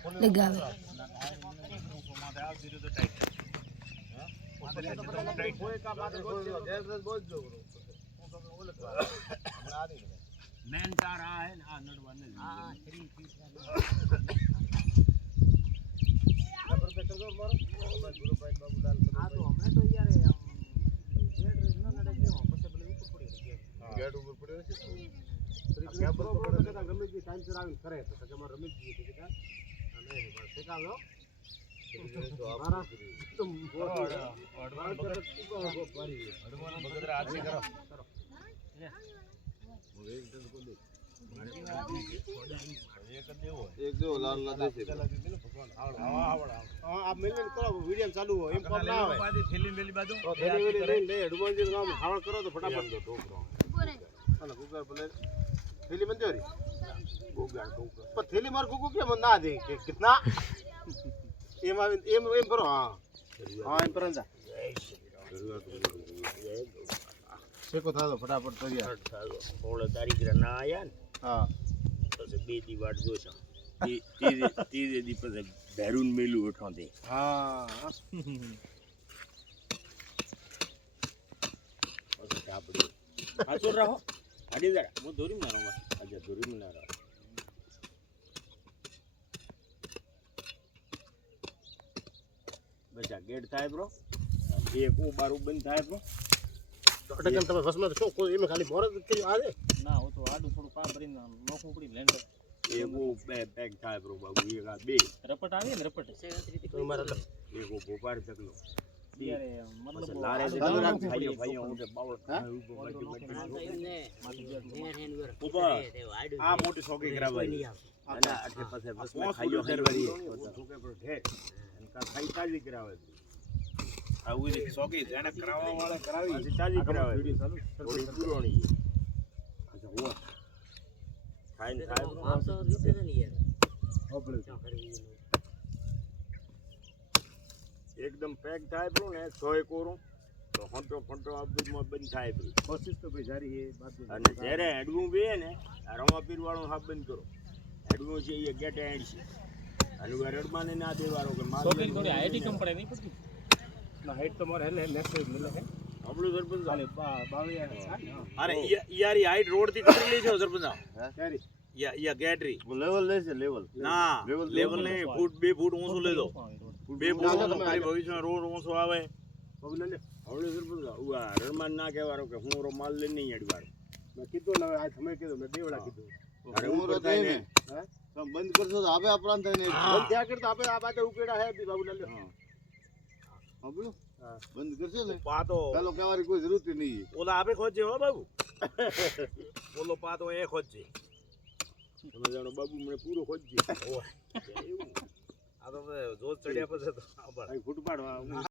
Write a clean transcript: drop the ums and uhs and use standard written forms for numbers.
લગાવે મેન તાર આ હે ને આ નડવાને હા 3 ફીટ ખબર તો કરજો મારો ગુરુભાઈ બાબુલાલ આ તો હમણે તો યાર ગેટ રેડ ન નડે કેવો પછી પેલી ઉપર પડી ગેટ ઉપર પડ્યો છે કેમ બરો કદા ગમે જે ટાઈમ પર આવીને કરે તો કે માર રમેશ જી કે કા અને શેકાલો મારા तुम અડવાન બગદરા આદમી કરો એક દો લાલ લાલ દે ભગવાન આવડ આ મેલન કરો વિડિયો ચાલુ હોય એમ કોમ ના આવે થેલી મેલી બાજુ થેલી મેલી લે હડુમાનજી નામ હાવળ કરો તો ફટાફટ દો ઢોકરો હાલો ગુગર ભલે થેલી મંજોરી ગુગર પણ થેલી માર ગુગુ કેમ ના દે કે કિતના એમ એમ કરો હા હા એમ પરંજા શેકો થાતો ફટાફટ તૈયાર થાતો 16 તારીખ ના આયા ને હા પછી બે દી વાટ જોશો ત્રીજે દી પછી ભેરુન મેલું ઉઠો દે હા પછી આપણે આચો રહો આડી જરા હું દોરી મારો આજે દોરી મારો બચા ગેટ થાય બ્રો એક ઓ બાર બંધ થાય બ્રો અટકન તમે ફસમાં શું કોઈ એમાં ખાલી મોર જ કર્યું આ દે ના હું તો આડું થોડું પા ભરીને નોખું પડી લેન્ડર એગો પેક થાય બ્રો બાબુ એક આ બે રપટ આવે ને રપટ તો મારા એગો ગોપાર તકલો યાર મતલબ લારે દે ખાઈયો ભાઈઓ હું તે બાવળ ઉપર આ મોટી સોકી કરાવવાની અને આટલે પાસે ફસમાં ખાઈયો કરવાની સોકે પર ઠેક કા ખાઈ તાજી કરાવે આ ઉઈ સોકી જેને કરાવવા વાળા કરાવી પછી તાજી કરાવે થોડી પુરાણી અચ્છા હો ખાઈને ખાય આવતો રીતે ને યાર હોબળે એકદમ પેક થાય બ્રો ને 100 કોરું તો ફંટો આ બધું બંધ થાય બ્રો કોશિશ તો ભાઈ જારી હે બાત અને જ્યારે હેડવું બે ને આ રમાપીર વાળો હાફ બંધ કરો હેડવું છે એ ગેટે હેડ છે અને રડમાને ના દેવારો કે માર સોકી થોડી હાઈટ કમ પડે નહીં પડતી ના હાઈટ તો મારે હેલે નેક્સ્ટ મિલે હે આપણું સરપંચ ચાલે 22 અરે યારી હાઈટ રોડ થી કરી લે છે સરપંચ હે કેરી યા ગેટરી લેવલ લે છે લેવલ ના લેવલ ને ફૂટ 2 ફૂટ ઊંચો લે દો 2 ફૂટ તમારી ભવિષ્યમાં રોડ ઊંચો આવે બગલે લે હવે સરપંચ ઉઆ રડમાન ના કહેવારો કે હું રો માલ લઈને નહીં અડવાડો મેં કીધું ને આ તમે કીધું મેં દેવડા કીધું અરે હું રો થાય ને હે તમે બંધ કરશો તો આપે અપરાંત થાય ને બંધ ત્યાં કરતો આપે આ બાતે ઉકેડા હે બી બાબુલાલ હા બાબુલો હા બંધ કરશો ને પાતો ચાલો કહેવાની કોઈ જરૂર નહીં ઓલા આપે ખોજે હો બાબુ બોલો પાતો એ ખોજે તમે જાણો બાબુ મને પૂરો ખોજે ઓય એવું આ તો જોત ચડ્યા પછી તો ફૂટ પાડવા